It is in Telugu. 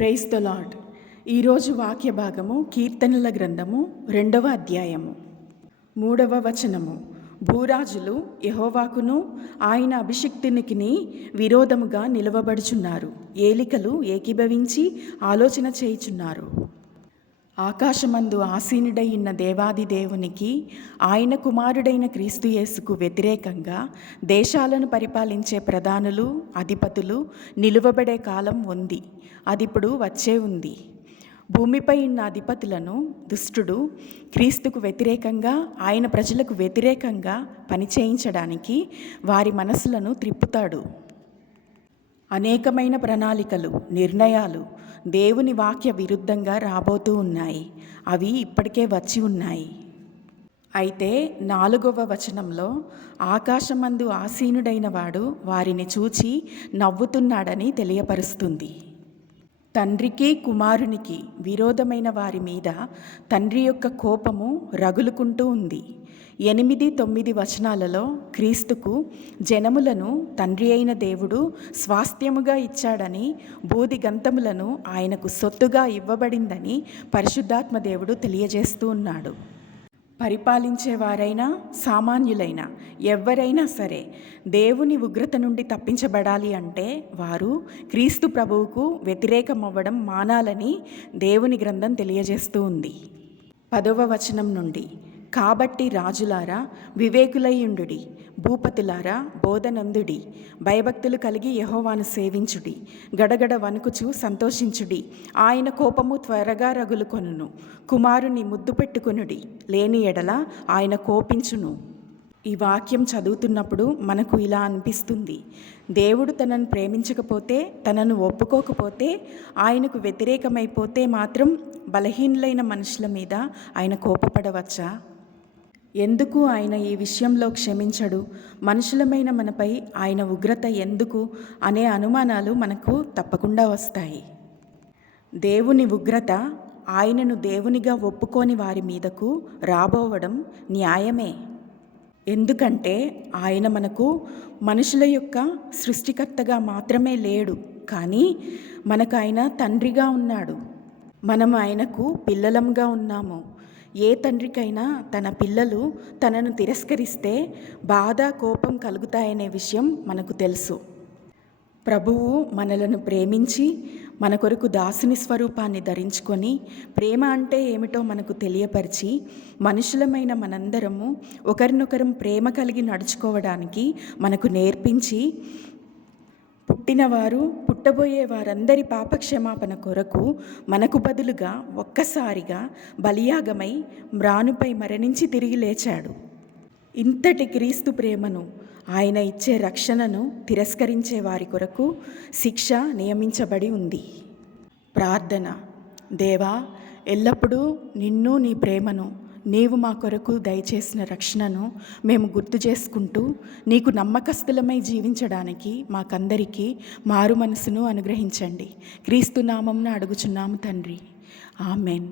Praise the lord. ఈరోజు వాక్య భాగము కీర్తనల గ్రంథము 2వ అధ్యాయము 3వ వచనము. భూరాజులు యెహోవాకును ఆయన అభిషిక్తునికిని విరోధముగా నిలవబడుచున్నారు. ఏలికలు ఏకీభవించి ఆలోచన చేయుచున్నారు. ఆకాశమందు ఆసీనుడైన దేవాది దేవునికి ఆయన కుమారుడైన క్రీస్తు యేసుకు వ్యతిరేకంగా దేశాలను పరిపాలించే ప్రధానులు అధిపతులు నిలువబడే కాలం ఉంది. అదిప్పుడు వచ్చే ఉంది. భూమిపై ఉన్న అధిపతులను దుష్టుడు క్రీస్తుకు వ్యతిరేకంగా ఆయన ప్రజలకు వ్యతిరేకంగా పనిచేయించడానికి వారి మనసులను త్రిప్పుతాడు. అనేకమైన ప్రణాళికలు నిర్ణయాలు దేవుని వాక్య విరుద్ధంగా రాబోతూ ఉన్నాయి. అవి ఇప్పటికే వచ్చి ఉన్నాయి. అయితే 4వ వచనంలో ఆకాశమందు ఆసీనుడైన వాడు వారిని చూచి నవ్వుతున్నాడని తెలియపరుస్తుంది. తండ్రికి కుమారునికి విరోధమైన వారి మీద తండ్రి యొక్క కోపము రగులుకుంటూ ఉంది. 8-9 వచనాలలో క్రీస్తుకు జనములను తండ్రి అయిన దేవుడు స్వాస్థ్యముగా ఇచ్చాడని, బూది గంతములను ఆయనకు సొత్తుగా ఇవ్వబడిందని పరిశుద్ధాత్మ దేవుడు తెలియజేస్తూ ఉన్నాడు. పరిపాలించేవారైనా సామాన్యులైనా ఎవరైనా సరే దేవుని ఉగ్రత నుండి తప్పించబడాలి అంటే వారు క్రీస్తు ప్రభువుకు వ్యతిరేకమవ్వడం మానాలని దేవుని గ్రంథం తెలియజేస్తూ ఉంది. 10వ వచనం నుండి, కాబట్టి రాజులారా వివేకులయ్యుండుడి, భూపతులారా బోధనందుడి, భయభక్తులు కలిగి యెహోవాను సేవించుడి, గడగడ వణుకుచు సంతోషించుడి. ఆయన కోపము త్వరగా రగులుకొనును, కుమారుని ముద్దు పెట్టుకొనుడి, లేని ఎడల ఆయన కోపించును. ఈ వాక్యం చదువుతున్నప్పుడు మనకు ఇలా అనిపిస్తుంది, దేవుడు తనను ప్రేమించకపోతే, తనను ఒప్పుకోకపోతే, ఆయనకు వ్యతిరేకమైపోతే మాత్రం బలహీనులైన మనుషుల మీద ఆయన కోపపడవచ్చా? ఎందుకు ఆయన ఈ విషయంలో క్షమించడు? మనుషులమైన మనపై ఆయన ఉగ్రత ఎందుకు అనే అనుమానాలు మనకు తప్పకుండా వస్తాయి. దేవుని ఉగ్రత ఆయనను దేవునిగా ఒప్పుకోని వారి మీదకు రాబోవడం న్యాయమే. ఎందుకంటే ఆయన మనకు మనుషుల యొక్క సృష్టికర్తగా మాత్రమే లేడు, కానీ మనకు ఆయన తండ్రిగా ఉన్నాడు. మనం ఆయనకు పిల్లలంగా ఉన్నాము. ఏ తండ్రికైనా తన పిల్లలు తనను తిరస్కరిస్తే బాధ కోపం కలుగుతాయనే విషయం మనకు తెలుసు. ప్రభువు మనలను ప్రేమించి మన కొరకు దాసుని స్వరూపాన్ని ధరించుకొని ప్రేమ అంటే ఏమిటో మనకు తెలియపరిచి మనుషులమైన మనందరము ఒకరినొకరం ప్రేమ కలిగి నడుచుకోవడానికి మనకు నేర్పించి పుట్టినవారు పుట్టబోయే వారందరి పాపక్షమాపణ కొరకు మనకు బదులుగా ఒక్కసారిగా బలియాగమై మ్రానుపై మరణించి తిరిగి లేచాడు. ఇంతటి క్రీస్తు ప్రేమను, ఆయన ఇచ్చే రక్షణను తిరస్కరించే వారి కొరకు శిక్ష నియమించబడి ఉంది. ప్రార్థన. దేవా, ఎల్లప్పుడూ నిన్ను, నీ ప్రేమను, నీవు మా కొరకు దయచేసిన రక్షణను మేము గుర్తు చేసుకుంటూ నీకు నమ్మకస్తులమై జీవించడానికి మాకందరికీ మారు మనసును అనుగ్రహించండి. క్రీస్తు నామమున అడుగుచున్నాము తండ్రి. ఆమెన్.